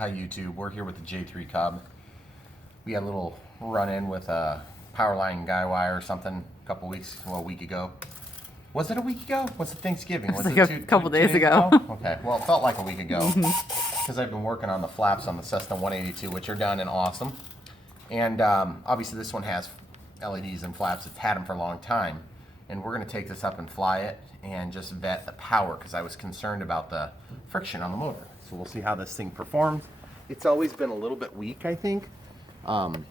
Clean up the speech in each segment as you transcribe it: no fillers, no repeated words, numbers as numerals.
Hi YouTube, we're here with the J-3 Cub. We had a little run-in with a power line guy wire or something a week ago. Was it a week ago? What's it, Thanksgiving? Was Like it a couple days ago. Okay, well it felt like a week ago because I've been working on the flaps on the Cessna 182, which are done and awesome. And obviously this one has LEDs and flaps. It's had them for a long time. And we're going to take this up and fly it and just vet the power because I was concerned about the friction on the motor. So we'll see how this thing performs. It's always been a little bit weak, I think. But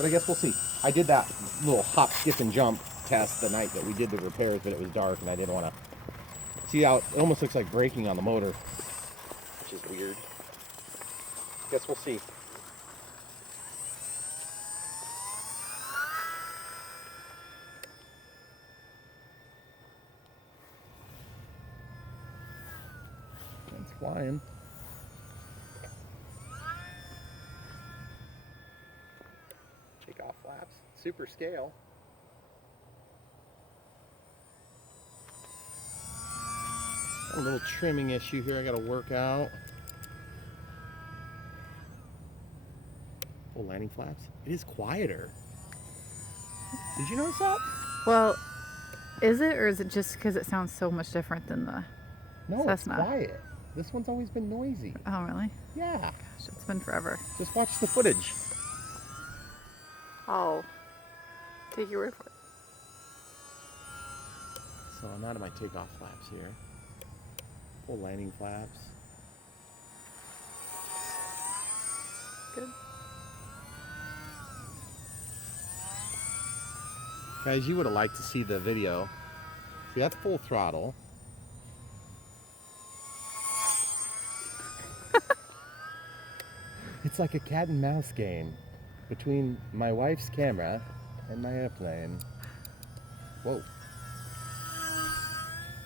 I guess we'll see. I did that little hop, skip, and jump test the night that we did the repairs, but it was dark and I didn't want to see how it almost looks like braking on the motor, which is weird. Guess we'll see. It's flying. Take off flaps. Super scale. A little trimming issue here I gotta work out. Full landing flaps. It is quieter. Did you notice that? Well, is it, or is it just because it sounds so much different than the Cessna? It's quiet. This one's always been noisy. Oh, really? Yeah. Gosh, it's been forever. Just watch the footage. Oh, take your word for it. So I'm out of my takeoff flaps here. Full landing flaps. Good. Guys, you would have liked to see the video. See, that's full throttle. It's like a cat and mouse game between my wife's camera and my airplane. Whoa.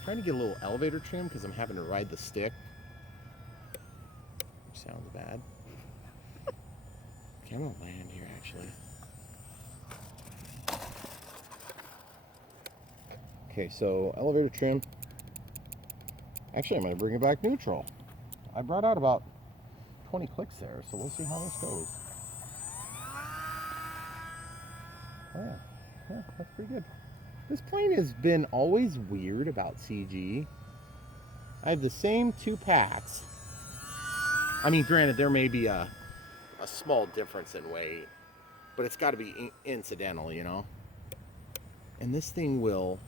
Trying to get a little elevator trim because I'm having to ride the stick. Which sounds bad. Okay, I'm gonna land here actually. Okay, so elevator trim. Actually, I'm gonna bring it back neutral. I brought out about 20 clicks there, so we'll see how this goes. Oh, yeah, that's pretty good. This plane has been always weird about CG. I have the same two packs. I mean, granted, there may be a small difference in weight, but it's got to be incidental, you know? And this thing will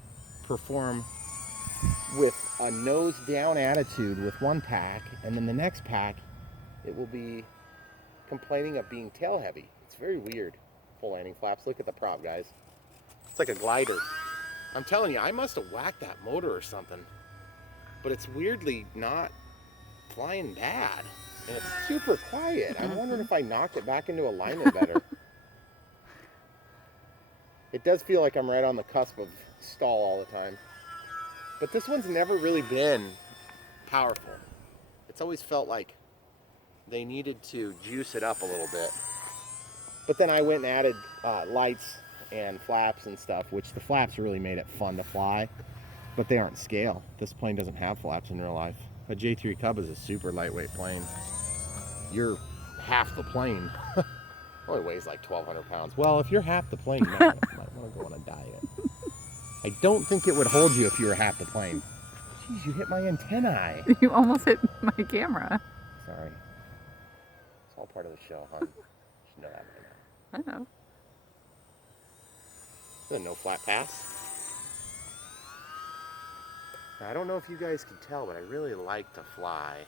perform with a nose down attitude with one pack, and then the next pack, it will be complaining of being tail heavy. It's very weird. Full landing flaps. Look at the prop, guys. It's like a glider. I'm telling you, I must have whacked that motor or something. But it's weirdly not flying bad. And it's super quiet. I'm wondering if I knocked it back into alignment better. It does feel like I'm right on the cusp of stall all the time. But this one's never really been powerful. It's always felt like they needed to juice it up a little bit. But then I went and added lights and flaps and stuff, which the flaps really made it fun to fly, but they aren't scale. This plane doesn't have flaps in real life. A J-3 Cub is a super lightweight plane. You're half the plane. Only weighs like 1,200 pounds. Well, if you're half the plane, you might want to go on a diet. I don't think it would hold you if you were half the plane. Jeez, you hit my antennae. You almost hit my camera. Sorry. It's all part of the show, hon. You should know that by now. I know. There's a no flat pass. Now, I don't know if you guys can tell, but I really like to fly.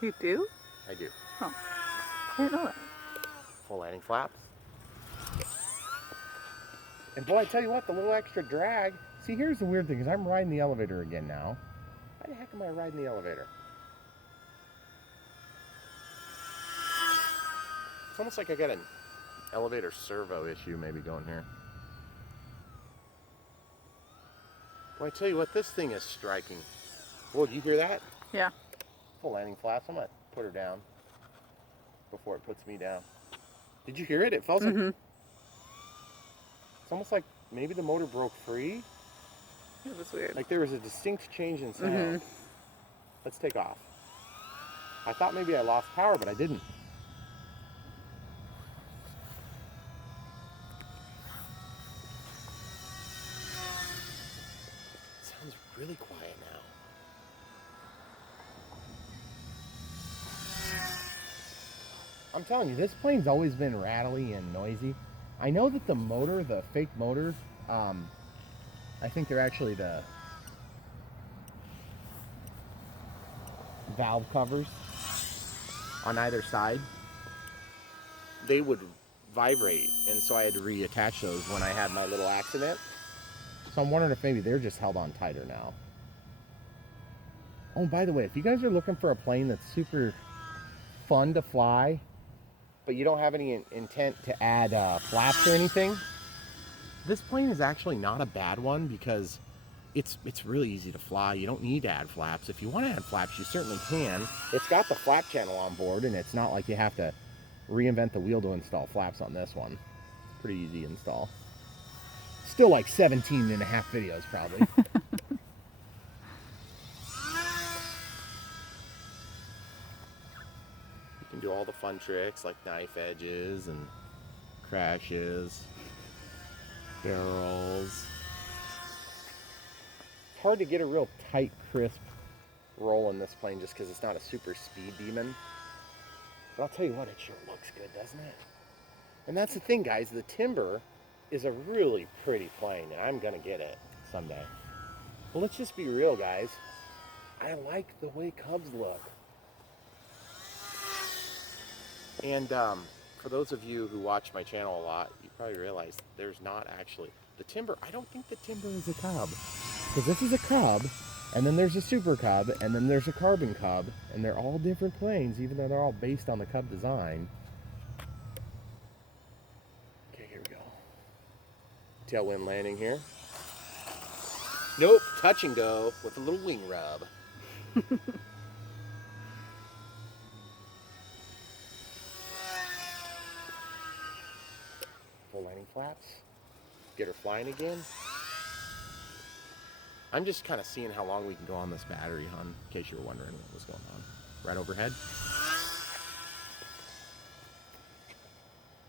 You do? I do. Oh, I didn't know that. Full landing flaps. And boy, I tell you what, the little extra drag. See, here's the weird thing, is I'm riding the elevator again now. Why the heck am I riding the elevator? It's almost like I got an elevator servo issue maybe going here. Well, I tell you what, this thing is striking. Whoa, did you hear that? Yeah. Full landing flaps. I'm going to put her down before it puts me down. Did you hear it? It felt like... It's almost like maybe the motor broke free. It was weird. Like there was a distinct change in sound. Let's take off. I thought maybe I lost power, but I didn't. Sounds really quiet now. I'm telling you, this plane's always been rattly and noisy. I know that the motor, the fake motor, I think they're actually the valve covers on either side. They would vibrate, and so I had to reattach those when I had my little accident. So I'm wondering if maybe they're just held on tighter now. Oh, by the way, if you guys are looking for a plane that's super fun to fly, but you don't have any intent to add flaps or anything, this plane is actually not a bad one because it's really easy to fly. You don't need to add flaps. If you want to add flaps, you certainly can. It's got the flap channel on board, and it's not like you have to reinvent the wheel to install flaps on this one. It's pretty easy to install. Still like 17 and a half videos probably. You can do all the fun tricks like knife edges and crashes, barrels. It's hard to get a real tight, crisp roll in this plane just because it's not a super speed demon. But I'll tell you what, it sure looks good, doesn't it? And that's the thing, guys. The Timber is a really pretty plane, and I'm gonna get it someday. Well, let's just be real, guys. I like the way Cubs look. And for those of you who watch my channel a lot, you probably realize there's not actually the Timber. I don't think the Timber is a Cub, because this is a Cub, and then there's a Super Cub, and then there's a Carbon Cub, and they're all different planes, even though they're all based on the Cub design. Okay, here we go. Tailwind landing here. Nope, touch and go with a little wing rub. Full landing flaps. Get her flying again. I'm just kind of seeing how long we can go on this battery, hon, in case you were wondering what was going on. Right overhead.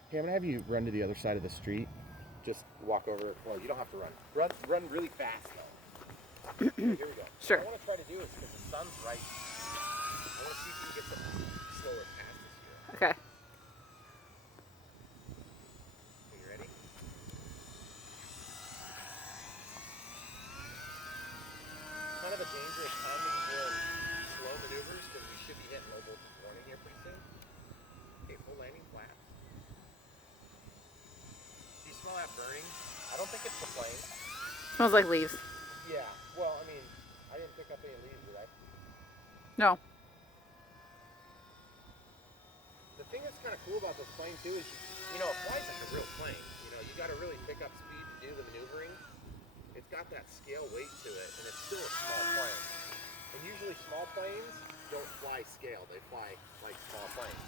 Okay, I'm gonna have you run to the other side of the street. Just walk over. Well, you don't have to run. Run really fast though. Okay, here we go. Sure. What I want to try to do is, because the sun's right, I want to see if you can get some slower past this here. Okay. Okay, you ready? Kind of a dangerous time to be doing slow maneuvers because we should be hitting low voltage warning here pretty soon. Okay, full landing flat. Do you smell that burning? I don't think it's the plane. Smells like leaves. Yeah, well, I mean, I didn't pick up any leaves, did I? No. The thing that's kind of cool about this plane too is, you know, it flies like a real plane. You know, you got to really pick up speed to do the maneuvering. It's got that scale weight to it, and it's still a small plane. And usually small planes don't fly scale, they fly like small planes.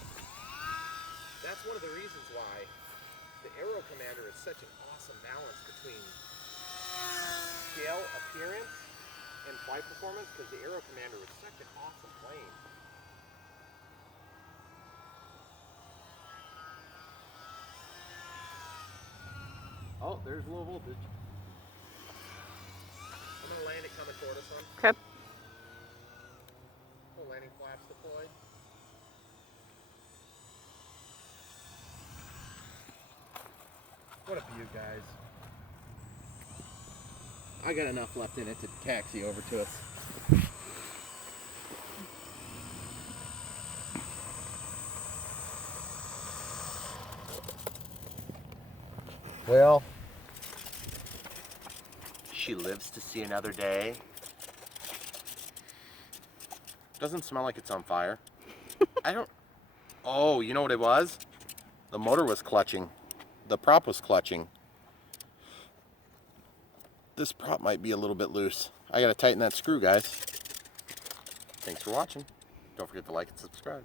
That's one of the reasons why the Aero Commander is such an awesome balance between scale, appearance, and flight performance, because the Aero Commander is such an awesome plane. Oh, there's low voltage. I'm gonna land it coming toward us, son. Okay. Full landing flaps deployed. What a view, guys. I got enough left in it to taxi over to us. Well, she lives to see another day. Doesn't smell like it's on fire. I don't... Oh, you know what it was? The motor was clutching. The prop was clutching. This prop might be a little bit loose. I gotta tighten that screw, guys. Thanks for watching. Don't forget to like and subscribe.